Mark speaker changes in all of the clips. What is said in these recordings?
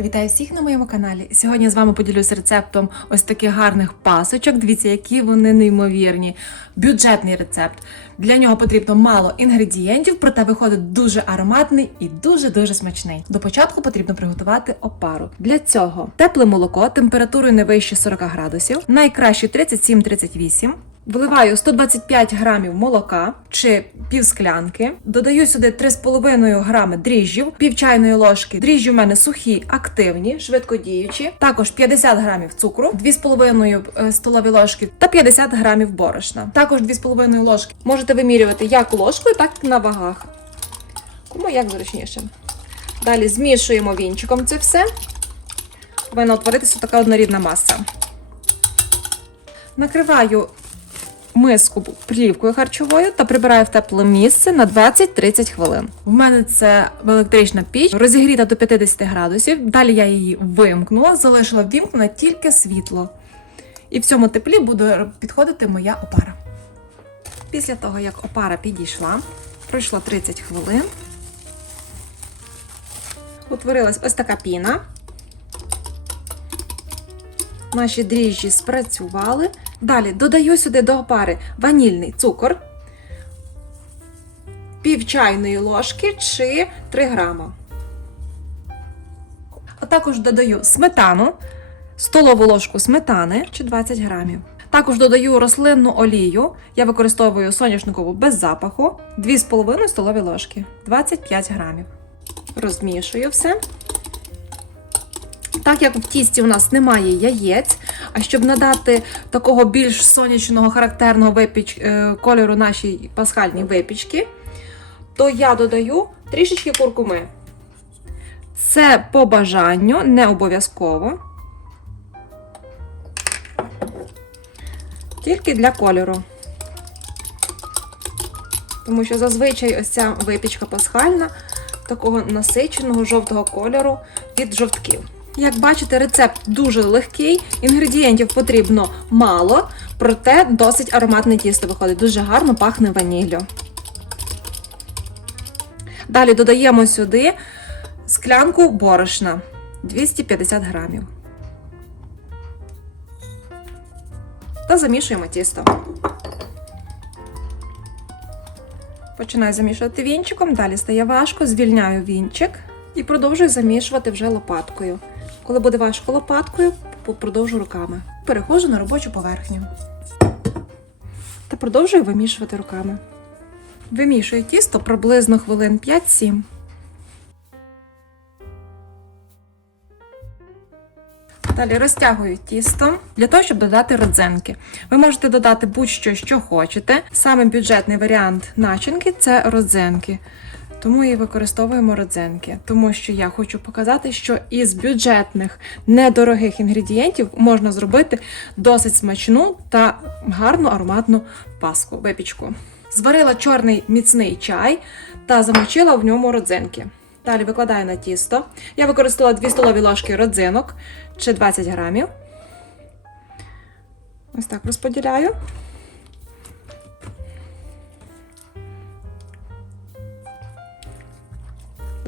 Speaker 1: Вітаю всіх на моєму каналі. Сьогодні з вами поділюсь рецептом ось таких гарних пасочок. Дивіться, які вони неймовірні. Бюджетний рецепт. Для нього потрібно мало інгредієнтів, проте виходить дуже ароматний і дуже-дуже смачний. До початку потрібно приготувати опару. Для цього тепле молоко температурою не вище 40 градусів, найкраще 37-38. Вливаю 125 грамів молока чи пів склянки. Додаю сюди 3,5 грами дріжджів, пів чайної ложки. Дріжджі в мене сухі, активні, швидкодіючі. Також 50 грамів цукру, 2,5 е, столові ложки та 50 грамів борошна. Також 2,5 ложки. Можете вимірювати як ложкою, так і на вагах. Кому як зручніше. Далі змішуємо вінчиком це все. Повинна утворитися така однорідна маса. Накриваю миску плівкою харчовою та прибираю в тепле місце на 20-30 хвилин. В мене це електрична піч, розігріта до 50 градусів. Далі я її вимкнула, залишила ввімкнене тільки світло. І в цьому теплі буде підходити моя опара. Після того, як опара підійшла, пройшло 30 хвилин. Утворилась ось така піна. Наші дріжджі спрацювали. Далі додаю сюди до опари ванільний цукор, пів чайної ложки чи 3 грама. А також додаю сметану, столову ложку сметани чи 20 грамів. Також додаю рослинну олію. Я використовую соняшникову без запаху, 2,5 столові ложки, 25 грамів. Розмішую все. Так як в тісті у нас немає яєць, а щоб надати такого більш сонячного характерного випіч... е, кольору нашій пасхальній випічки, то я додаю трішечки куркуми. Це по бажанню, не обов'язково. Тільки для кольору. Тому що зазвичай ось ця випічка пасхальна такого насиченого жовтого кольору від жовтків. Як бачите, рецепт дуже легкий, інгредієнтів потрібно мало, проте досить ароматне тісто виходить, дуже гарно пахне ваніллю. Далі додаємо сюди склянку борошна 250 грамів. Та замішуємо тісто. Починаю замішувати вінчиком, далі стає важко, звільняю вінчик і продовжую замішувати вже лопаткою. Коли буде важко лопаткою, продовжу руками. Переходжу на робочу поверхню. Та продовжую вимішувати руками. Вимішую тісто приблизно хвилин 5-7. Далі розтягую тісто для того, щоб додати родзинки. Ви можете додати будь-що, що хочете. Саме бюджетний варіант начинки це родзинки. Тому і використовуємо родзинки, тому що я хочу показати, що із бюджетних недорогих інгредієнтів можна зробити досить смачну та гарну ароматну паску, випічку. Зварила чорний міцний чай та замочила в ньому родзинки. Далі викладаю на тісто. Я використала 2 столові ложки родзинок чи 20 грамів. Ось так розподіляю.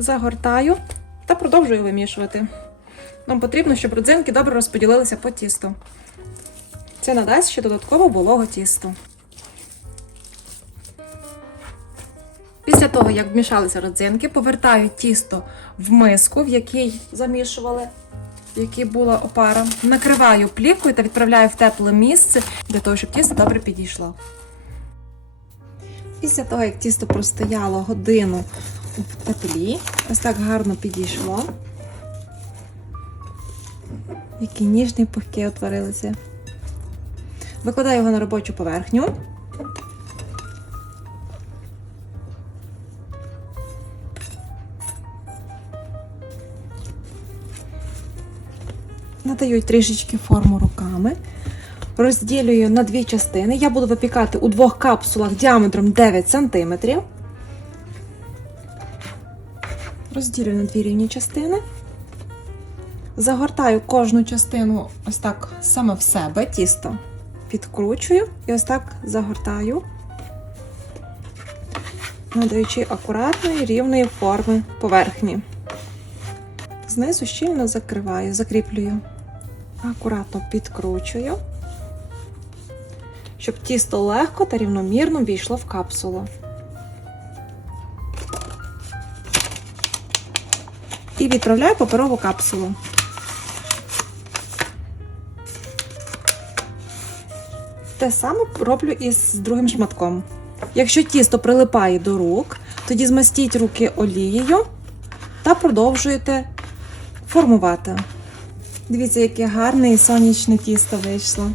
Speaker 1: Загортаю та продовжую вимішувати. Нам потрібно, щоб родзинки добре розподілилися по тісту. Це надасть ще додатково волого тісту. Після того, як вмішалися родзинки, повертаю тісто в миску, в якій замішували, в якій була опара. Накриваю плівкою та відправляю в тепле місце для того, щоб тісто добре підійшло. Після того, як тісто простояло годину в теплі. Ось так гарно підійшло. Які ніжні пухки утворилися. Викладаю його на робочу поверхню. Надаю трішечки форму руками. Розділюю на дві частини. Я буду випікати у двох капсулах діаметром 9 см. Розділю на дві рівні частини. Загортаю кожну частину ось так саме в себе, тісто підкручую і ось так загортаю, надаючи акуратної рівної форми поверхні. знизу щільно закриваю, закріплюю. Акуратно підкручую, щоб тісто легко та рівномірно війшло в капсулу. І відправляю паперову капсулу. Те саме роблю і з другим шматком. Якщо тісто прилипає до рук, тоді змастіть руки олією та продовжуєте формувати. Дивіться, яке гарне і сонячне тісто вийшло.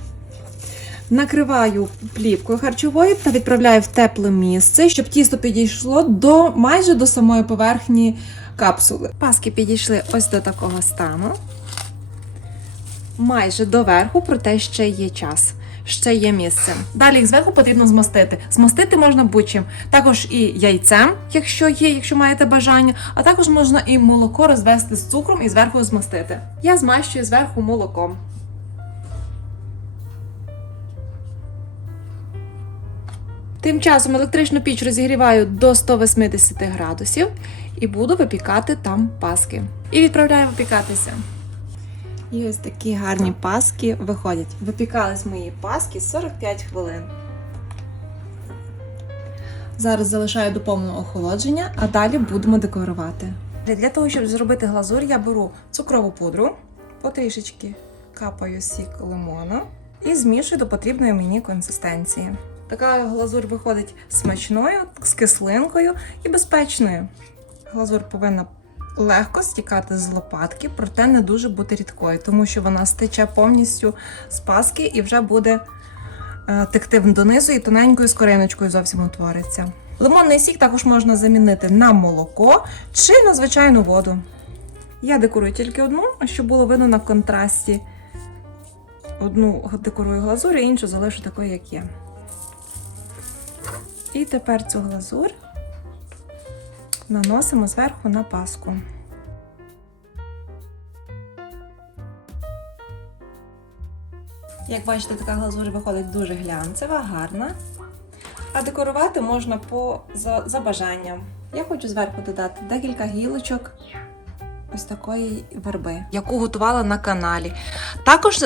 Speaker 1: Накриваю плівкою харчовою та відправляю в тепле місце, щоб тісто підійшло до майже до самої поверхні капсули. Паски підійшли ось до такого стану. Майже до верху, проте ще є час. Ще є місце. Далі їх зверху потрібно змастити. Змастити можна будь-чим. Також і яйцем, якщо є, якщо маєте бажання, а також можна і молоко розвести з цукром і зверху змастити. Я змащую зверху молоком. Тим часом електричну піч розігріваю до 180 градусів і буду випікати там паски. І відправляю випікатися. І ось такі гарні паски виходять. Випікались мої паски 45 хвилин. Зараз залишаю до повного охолодження, а далі будемо декорувати. Для того, щоб зробити глазур, я беру цукрову пудру, потрішечки капаю сік лимона і змішую до потрібної мені консистенції. Така глазур виходить смачною, з кислинкою і безпечною. Глазур повинна легко стікати з лопатки, проте не дуже бути рідкою, тому що вона стече повністю з паски і вже буде е, текти донизу і тоненькою скориночкою зовсім утвориться. Лимонний сік також можна замінити на молоко чи на звичайну воду. Я декорую тільки одну, щоб було видно на контрасті. Одну декорую глазурю, іншу залишу такою, як є. І тепер цю глазур наносимо зверху на паску. Як бачите, така глазур виходить дуже глянцева, гарна. А декорувати можна по, за, за бажанням. Я хочу зверху додати декілька гілочок ось такої верби, яку готувала на каналі. Також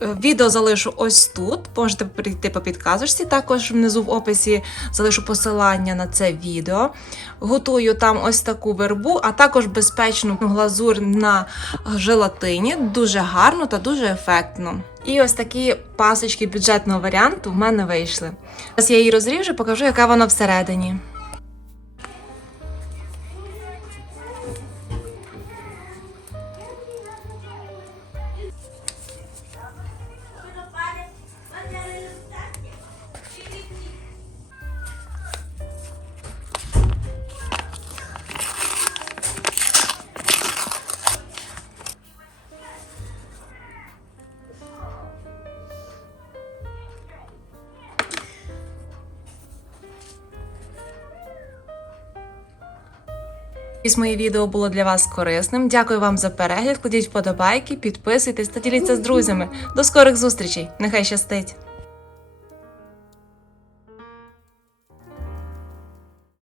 Speaker 1: відео залишу ось тут. Можете прийти по підказочці. Також внизу в описі залишу посилання на це відео. Готую там ось таку вербу, а також безпечну глазур на желатині. Дуже гарно та дуже ефектно. І ось такі пасочки бюджетного варіанту в мене вийшли. Зараз я її розріжу, покажу, яка вона всередині. Ось моє відео було для вас корисним. Дякую вам за перегляд. Кладіть вподобайки, підписуйтесь та діліться з друзями. До скорих зустрічей! Нехай щастить!